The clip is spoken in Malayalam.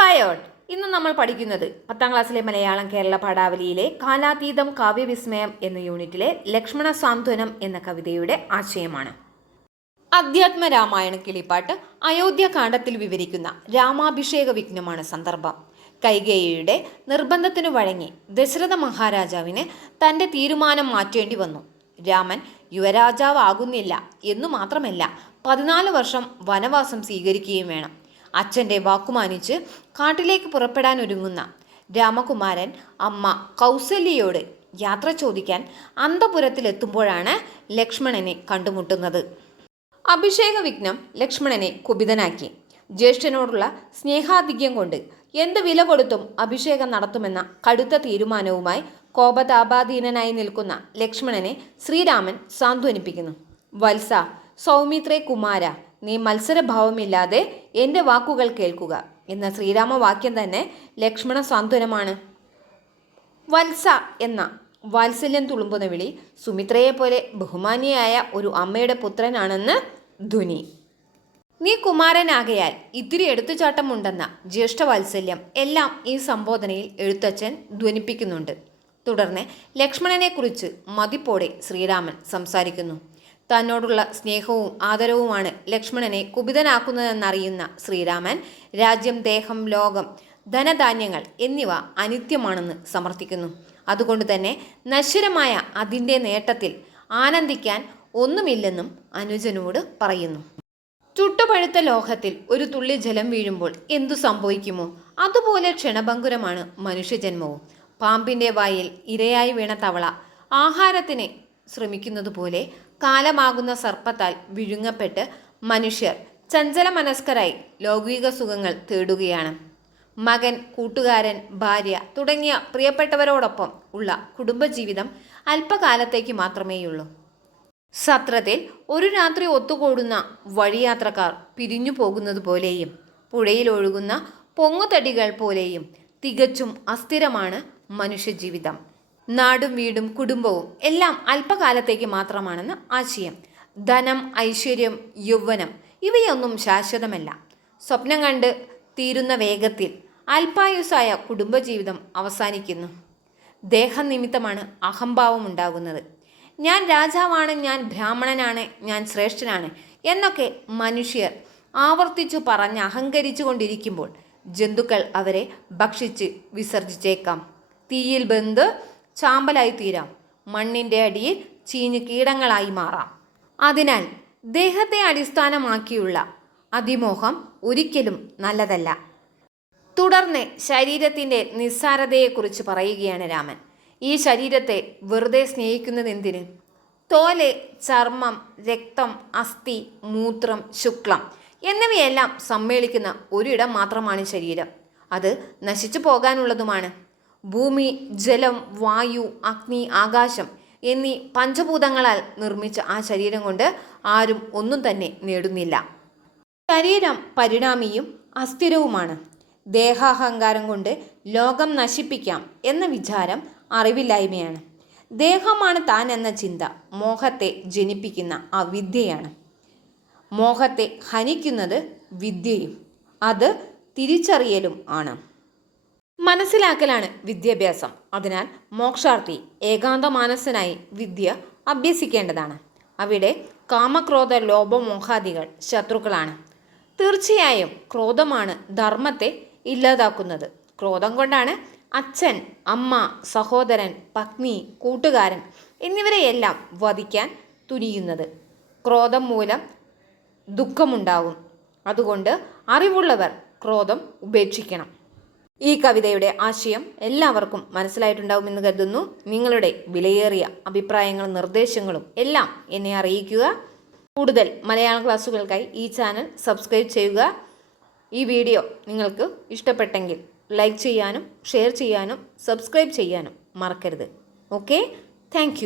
ഹായ് ഓൾ ഇന്ന് നമ്മൾ പഠിക്കുന്നത് പത്താം ക്ലാസ്സിലെ മലയാളം കേരള പാഠാവലിയിലെ കാലാതീതം കാവ്യവിസ്മയം എന്ന യൂണിറ്റിലെ ലക്ഷ്മണ സാന്ത്വനം എന്ന കവിതയുടെ ആശയമാണ്. അധ്യാത്മ രാമായണ കിളിപ്പാട്ട് അയോധ്യ കാണ്ഡത്തിൽ വിവരിക്കുന്ന രാമാഭിഷേക വിഘ്നമാണ് സന്ദർഭം. കൈകേയിയുടെ നിർബന്ധത്തിനു വഴങ്ങി ദശരഥ മഹാരാജാവിന് തന്റെ തീരുമാനം മാറ്റേണ്ടി വന്നു. രാമൻ യുവരാജാവാകുന്നില്ല എന്നു മാത്രമല്ല പതിനാല് വർഷം വനവാസം സ്വീകരിക്കുകയും വേണം. അച്ഛന്റെ വാക്കുമാനിച്ച് കാട്ടിലേക്ക് പുറപ്പെടാൻ ഒരുങ്ങുന്ന രാമകുമാരൻ അമ്മ കൗസല്യയോട് യാത്ര ചോദിക്കാൻ അന്തപുരത്തിലെത്തുമ്പോഴാണ് ലക്ഷ്മണനെ കണ്ടുമുട്ടുന്നത്. അഭിഷേക വിഘ്നം ലക്ഷ്മണനെ കുപിതനാക്കി. ജ്യേഷ്ഠനോടുള്ള സ്നേഹാധിക്യം കൊണ്ട് എന്ത് വില കൊടുത്തും അഭിഷേകം നടത്തുമെന്ന കടുത്ത തീരുമാനവുമായി കോപതാപാധീനനായി നിൽക്കുന്ന ലക്ഷ്മണനെ ശ്രീരാമൻ സാന്ത്വനിപ്പിക്കുന്നു. വത്സ സൗമിത്രേ കുമാര നീ മത്സരഭാവമില്ലാതെ എന്റെ വാക്കുകൾ കേൾക്കുക. എന്ന ശ്രീരാമവാക്യം തന്നെ ലക്ഷ്മണ സാന്ത്വനമാണ്. വത്സ എന്ന വാത്സല്യം തുളുമ്പുന്ന വിളി സുമിത്രയെ പോലെ ബഹുമാനിയായ ഒരു അമ്മയുടെ പുത്രനാണെന്ന് ധ്വനി നീ കുമാരനാകയാൽ ഇത്തിരി എടുത്തുചാട്ടമുണ്ടെന്ന ജ്യേഷ്ഠവാത്സല്യം എല്ലാം ഈ സംബോധനയിൽ എഴുത്തച്ഛൻ ധ്വനിപ്പിക്കുന്നുണ്ട്. തുടർന്ന് ലക്ഷ്മണനെക്കുറിച്ച് മതിപ്പോടെ ശ്രീരാമൻ സംസാരിക്കുന്നു. തന്നോടുള്ള സ്നേഹവും ആദരവുമാണ് ലക്ഷ്മണനെ കുപിതനാക്കുന്നതെന്നറിയുന്ന ശ്രീരാമൻ രാജ്യം ദേഹം ലോകം ധനധാന്യങ്ങൾ എന്നിവ അനിത്യമാണെന്ന് സമർത്ഥിക്കുന്നു. അതുകൊണ്ട് തന്നെ നശ്വരമായ അതിന്റെ നേട്ടത്തിൽ ആനന്ദിക്കാൻ ഒന്നുമില്ലെന്നും അനുജനോട് പറയുന്നു. ചുട്ടുപഴുത്ത ലോഹത്തിൽ ഒരു തുള്ളി ജലം വീഴുമ്പോൾ എന്തു സംഭവിക്കുമോ? അതുപോലെ ക്ഷണഭങ്കുരമാണ് മനുഷ്യജന്മവും. പാമ്പിന്റെ വായിൽ ഇരയായി വീണ തവള ആഹാരത്തിന് ശ്രമിക്കുന്നത് പോലെ കാലമാകുന്ന സർപ്പത്താൽ വിഴുങ്ങപ്പെട്ട് മനുഷ്യർ ചഞ്ചല മനസ്കരായി ലൗകിക സുഖങ്ങൾ തേടുകയാണ്. മകൻ കൂട്ടുകാരൻ ഭാര്യ തുടങ്ങിയ പ്രിയപ്പെട്ടവരോടൊപ്പം ഉള്ള കുടുംബജീവിതം അല്പകാലത്തേക്ക് മാത്രമേയുള്ളൂ. സത്രത്തിൽ ഒരു രാത്രി ഒത്തുകൂടുന്ന വഴിയാത്രക്കാർ പിരിഞ്ഞു പോകുന്നത് പോലെയും പുഴയിൽ ഒഴുകുന്ന പൊങ്ങുതടികൾ പോലെയും തികച്ചും അസ്ഥിരമാണ് മനുഷ്യജീവിതം. നാടും വീടും കുടുംബവും എല്ലാം അല്പകാലത്തേക്ക് മാത്രമാണെന്ന് ആശയം. ധനം ഐശ്വര്യം യൗവനം ഇവയൊന്നും ശാശ്വതമല്ല. സ്വപ്നം കണ്ട് തീരുന്ന വേഗത്തിൽ അല്പായുസായ കുടുംബജീവിതം അവസാനിക്കുന്നു. ദേഹനിമിത്തമാണ് അഹംഭാവം ഉണ്ടാകുന്നത്. ഞാൻ രാജാവാണ് ഞാൻ ബ്രാഹ്മണനാണ് ഞാൻ ശ്രേഷ്ഠനാണ് എന്നൊക്കെ മനുഷ്യർ ആവർത്തിച്ചു പറഞ്ഞ് അഹങ്കരിച്ചു കൊണ്ടിരിക്കുമ്പോൾ ജന്തുക്കൾ അവരെ ഭക്ഷിച്ച് വിസർജിച്ചേക്കാം. തീയിൽ ബന്ധ് ചാമ്പലായി തീരാം. മണ്ണിന്റെ അടിയിൽ ചീഞ്ഞ് കീടങ്ങളായി മാറാം. അതിനാൽ ദേഹത്തെ അടിസ്ഥാനമാക്കിയുള്ള അതിമോഹം ഒരിക്കലും നല്ലതല്ല. തുടർന്ന് ശരീരത്തിന്റെ നിസ്സാരതയെക്കുറിച്ച് പറയുകയാണ് രാമൻ. ഈ ശരീരത്തെ വെറുതെ സ്നേഹിക്കുന്നത് എന്തിന് തോൽ ചർമ്മം രക്തം അസ്ഥി മൂത്രം ശുക്ലം എന്നിവയെല്ലാം സമ്മേളിക്കുന്ന ഒരിടം മാത്രമാണ് ശരീരം. അത് നശിച്ചു പോകാനുള്ളതുമാണ്. ഭൂമി ജലം വായു അഗ്നി ആകാശം എന്നീ പഞ്ചഭൂതങ്ങളാൽ നിർമ്മിച്ച ആ ശരീരം കൊണ്ട് ആരും ഒന്നും തന്നെ നേടുന്നില്ല. ശരീരം പരിണാമിയും അസ്ഥിരവുമാണ്. ദേഹാഹങ്കാരം കൊണ്ട് ലോകം നശിപ്പിക്കാം എന്ന വിചാരം അറിവില്ലായ്മയാണ്. ദേഹമാണ് താൻ എന്ന ചിന്ത മോഹത്തെ ജനിപ്പിക്കുന്ന അവിദ്യയാണ് മോഹത്തെ ഹനിക്കുന്നത് വിദ്യയും അത് തിരിച്ചറിയലും ആണ്. മനസ്സിലാക്കലാണ് വിദ്യാഭ്യാസം. അതിനാൽ മോക്ഷാർത്ഥി ഏകാന്ത മാനസനായി വിദ്യ അഭ്യസിക്കേണ്ടതാണ്. അവിടെ കാമക്രോധ ലോപമോഹാദികൾ ശത്രുക്കളാണ്. തീർച്ചയായും ക്രോധമാണ് ധർമ്മത്തെ ഇല്ലാതാക്കുന്നത്. ക്രോധം കൊണ്ടാണ് അച്ഛൻ അമ്മ സഹോദരൻ പത്നി കൂട്ടുകാരൻ എന്നിവരെയെല്ലാം വധിക്കാൻ തുനിയുന്നത്. ക്രോധം മൂലം ദുഃഖമുണ്ടാകും. അതുകൊണ്ട് അറിവുള്ളവർ ക്രോധം ഉപേക്ഷിക്കണം. ഈ കവിതയുടെ ആശയം എല്ലാവർക്കും മനസ്സിലായിട്ടുണ്ടാവുമെന്ന് കരുതുന്നു. നിങ്ങളുടെ വിലയേറിയ അഭിപ്രായങ്ങളും നിർദ്ദേശങ്ങളും എല്ലാം എന്നെ അറിയിക്കുക. കൂടുതൽ മലയാള ക്ലാസ്സുകൾക്കായി ഈ ചാനൽ സബ്സ്ക്രൈബ് ചെയ്യുക. ഈ വീഡിയോ നിങ്ങൾക്ക് ഇഷ്ടപ്പെട്ടെങ്കിൽ ലൈക്ക് ചെയ്യാനും ഷെയർ ചെയ്യാനും സബ്സ്ക്രൈബ് ചെയ്യാനും മറക്കരുത്. ഓക്കെ? താങ്ക്